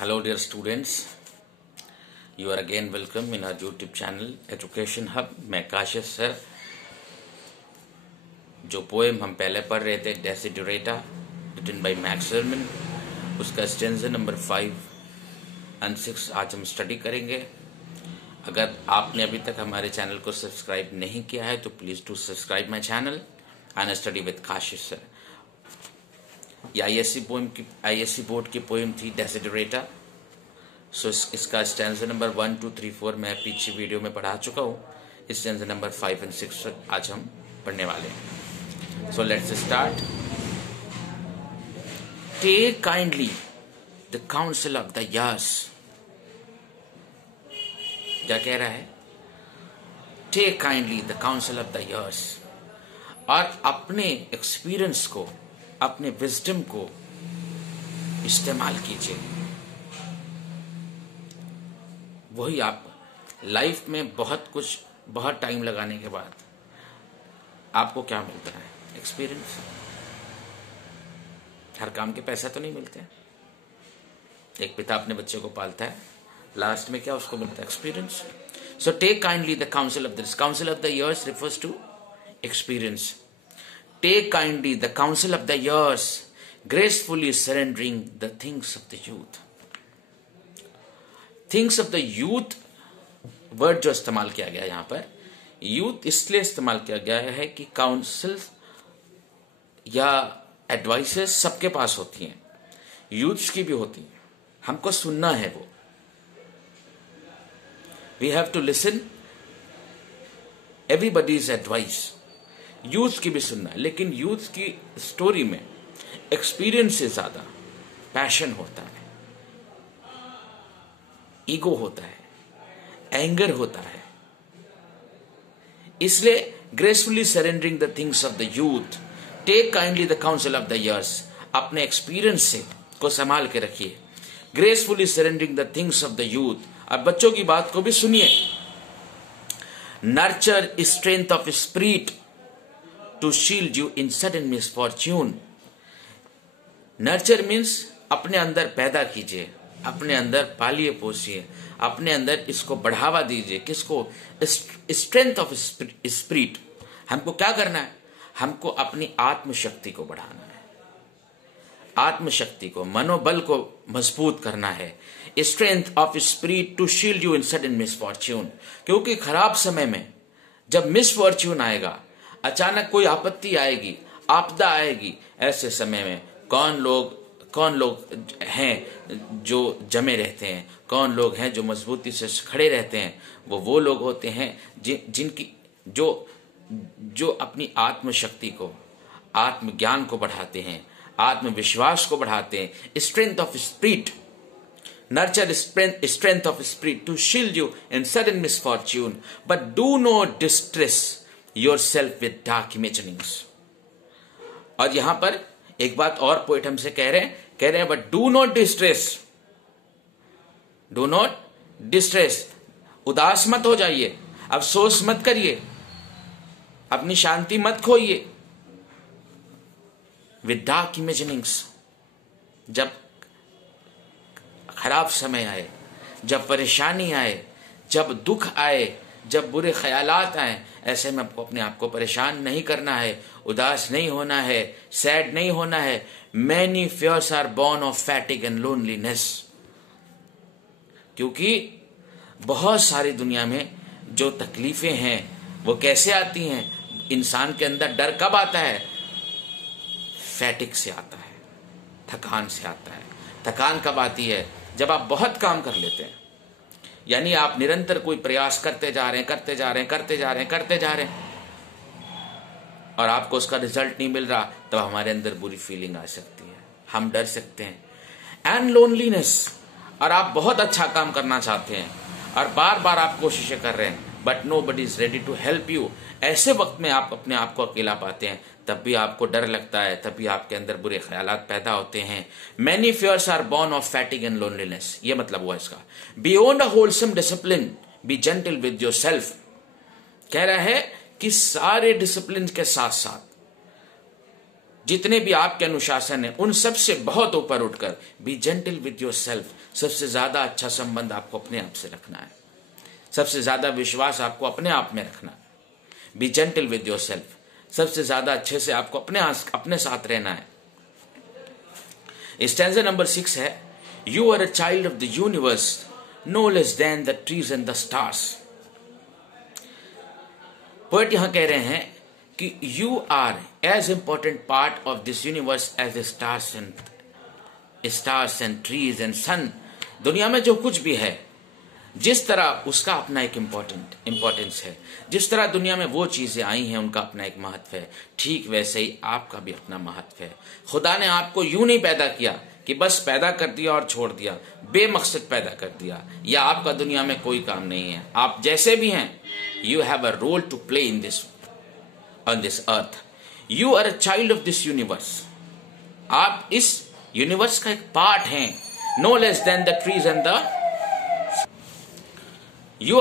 Hello dear students, you are again welcome in our YouTube channel Education Hub। मैं Kashish sir. जो poem हम पहले पढ़ रहे थे डेसिडरेटा रिटन बाय मैक्स शेरमैन, उसका स्टेंजा नंबर 5 और 6 आज हम स्टडी करेंगे। अगर आपने अभी तक हमारे चैनल को सब्सक्राइब नहीं किया है तो please to subscribe my channel and study with Kashish sir. ये आईएससी बोर्ड की पोएम थी डेसिडरेटा। सो इसका स्टैंजा नंबर 1, 2, 3, 4 मैं पीछे वीडियो में पढ़ा चुका हूँ। स्टैंजा नंबर 5 और 6 आज हम पढ़ने वाले हैं। So let's start. Take kindly the counsel of the years. क्या कह रहा है? Take kindly the counsel of the years. और अपने एक्सपीरियंस को, अपने विजडम को इस्तेमाल कीजिए। वही आप लाइफ में बहुत टाइम लगाने के बाद आपको क्या मिलता है? एक्सपीरियंस। हर काम के पैसा तो नहीं मिलते। एक पिता अपने बच्चे को पालता है, लास्ट में क्या उसको मिलता है? Experience. So take kindly the counsel of this. Counsel of the years refers to experience. Take kindly the counsel of the years, gracefully surrendering the things of the youth. Things of the youth word जो इस्तेमाल किया गया यहां पर, youth इसलिए इस्तेमाल किया गया है कि काउंसिल या एडवाइसेस सबके पास होती हैं, यूथ्स की भी होती हैं। हमको सुनना है वो। We have to listen everybody's advice. Youth की भी सुनना है, लेकिन यूथ की स्टोरी में एक्सपीरियंस से ज्यादा पैशन होता है, ईगो होता है, एंगर होता है। इसलिए gracefully surrendering the things of the youth, take kindly the counsel of the years. अपने एक्सपीरियंस से को संभाल के रखिए। Gracefully surrendering the things of the youth. और बच्चों की बात को भी सुनिए। Nurture strength of spirit to shield you in sudden misfortune। Nurture means अपने अंदर पैदा कीजिए, अपने अंदर पालिए पोसिए, अपने अंदर इसको बढ़ावा दीजिए। किसको? Strength of spirit. हमको क्या करना है? हमको अपनी आत्मशक्ति को बढ़ाना है, आत्मशक्ति को, मनोबल को मजबूत करना है। Strength of spirit to shield you in sudden misfortune. क्योंकि खराब समय में जब मिसफॉर्च्यून आएगा, अचानक कोई आपत्ति आएगी, आपदा आएगी, ऐसे समय में कौन लोग हैं जो जमे रहते हैं, कौन लोग हैं जो मजबूती से खड़े रहते हैं? वो लोग होते हैं जिनकी जो अपनी आत्मशक्ति को, आत्मज्ञान को बढ़ाते हैं, आत्मविश्वास को बढ़ाते हैं। Strength of spirit, nurture strength of spirit to shield you in sudden misfortune, but do not distress yourself with dark imaginings. और यहां पर एक बात और पोएट हमसे कह रहे हैं बट डू नॉट डिस्ट्रेस। उदास मत हो जाइए, अफसोस मत करिए, अपनी शांति मत खोइए। With dark इमेजिनिंग्स। जब खराब समय आए, जब परेशानी आए, जब दुख आए, जब बुरे ख्यालात आए, ऐसे में आपको अपने आप को परेशान नहीं करना है, उदास नहीं होना है, सैड नहीं होना है। Many fears are born of fatigue and loneliness. क्योंकि बहुत सारी दुनिया में जो तकलीफें हैं वो कैसे आती हैं? इंसान के अंदर डर कब आता है? फैटिग से आता है, थकान से आता है। थकान कब आती है? जब आप बहुत काम कर लेते हैं, यानी आप निरंतर कोई प्रयास करते जा रहे हैं और आपको उसका रिजल्ट नहीं मिल रहा, तब हमारे अंदर बुरी फीलिंग आ सकती है, हम डर सकते हैं। And loneliness. और आप बहुत अच्छा काम करना चाहते हैं और बार बार आप कोशिशें कर रहे हैं, but nobody is ready to help you. ऐसे वक्त में आप अपने आप को अकेला पाते हैं, तब भी आपको डर लगता है, तब भी आपके अंदर बुरे ख्यालात पैदा होते हैं। Many fears are born of fatigue and loneliness. ये मतलब हुआ इसका। Beyond a wholesome discipline be gentle with yourself. कह रहा है कि सारे डिसिप्लिन के साथ साथ जितने भी आपके अनुशासन है उन सब से बहुत ऊपर उठकर B gentle with your self. सबसे ज्यादा अच्छा संबंध आपको अपने आप से रखना है, सबसे ज्यादा विश्वास आपको अपने आप में रखना है। B gentle with your self, सबसे ज्यादा अच्छे से आपको अपने साथ रहना है। स्टैंजा नंबर 6 है, you are a child of the universe no less than the trees and the stars. Poet यहां कह रहे हैं कि you are as important part of this universe as the stars and trees and sun. दुनिया में जो कुछ भी है, जिस तरह उसका अपना एक इम्पोर्टेंस है, जिस तरह दुनिया में वो चीजें आई हैं उनका अपना एक महत्व है, ठीक वैसे ही आपका भी अपना महत्व है। खुदा ने आपको यूं नहीं पैदा किया कि बस पैदा कर दिया और छोड़ दिया, बेमकसद पैदा कर दिया, या आपका दुनिया में कोई काम नहीं है। आप जैसे भी हैं, you have a role to play in this on this earth. You are a child of this universe. आप इस यूनिवर्स का एक पार्ट हैं, no less than the trees and the You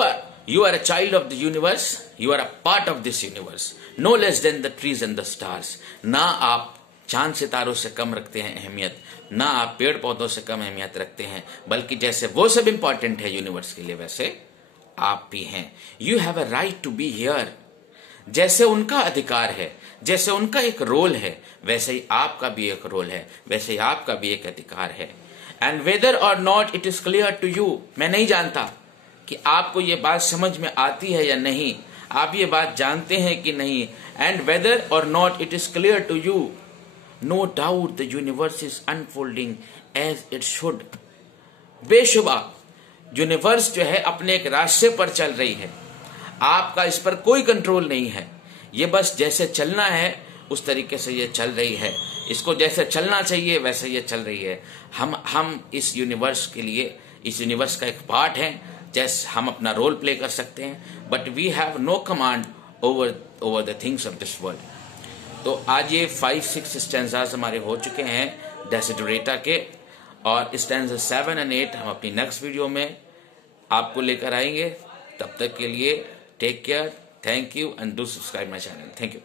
are a child of the universe. You are a part of this universe. No less than the trees and the stars. ना आप चांद सितारों से कम रखते हैं अहमियत, ना आप पेड़ पौधों से कम अहमियत रखते हैं, बल्कि जैसे वो सब इंपॉर्टेंट है यूनिवर्स के लिए, वैसे आप भी हैं। You have a right to be here. जैसे उनका अधिकार है, जैसे उनका एक रोल है, वैसे ही आपका भी एक रोल है, वैसे ही आपका भी एक अधिकार है। And whether or not it is clear to you, मैं नहीं जानता कि आपको ये बात समझ में आती है या नहीं, आप ये बात जानते हैं कि नहीं। And whether or not it is clear to you, no doubt the universe is unfolding as it should. बेशुबा यूनिवर्स जो है अपने एक रास्ते पर चल रही है, आपका इस पर कोई कंट्रोल नहीं है। ये बस जैसे चलना है उस तरीके से ये चल रही है, इसको जैसे चलना चाहिए वैसे ये चल रही है। हम इस यूनिवर्स के लिए, इस यूनिवर्स का एक पार्ट है, जैसे हम अपना रोल प्ले कर सकते हैं, but we have no command over the things of this world. तो आज ये 5-6 स्टैंजाज हमारे हो चुके हैं डेसिडोरेटा के, और स्टैंजा 7 और 8 हम अपनी नेक्स्ट वीडियो में आपको लेकर आएंगे। तब तक के लिए take care, thank you and do subscribe my channel. Thank you.